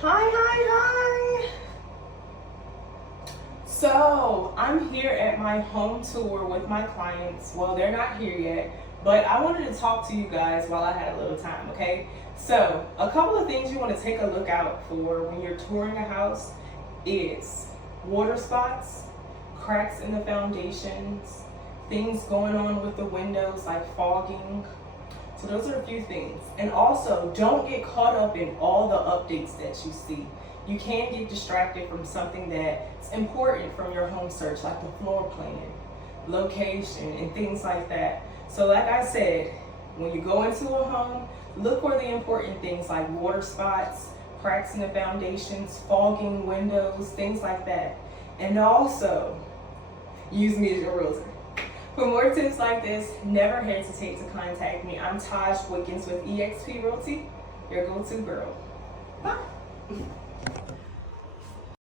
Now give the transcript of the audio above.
Hi. So I'm here at my home tour with my clients. Well, they're not here yet, but I wanted to talk to you guys while I had a little time, okay? So a couple of things you want to take a look out for when you're touring a house is water spots, cracks in the foundations, things going on with the windows like fogging. So those are a few things. And also, don't get caught up in all the updates that you see. You can get distracted from something that's important from your home search, like the floor plan, location, and things like that. So like I said, when you go into a home, look for the important things like water spots, cracks in the foundations, fogging windows, things like that. And also, use me as your realtor. For more tips like this, never hesitate to contact me. I'm Tash Wickens with eXp Realty, your go-to girl. Bye.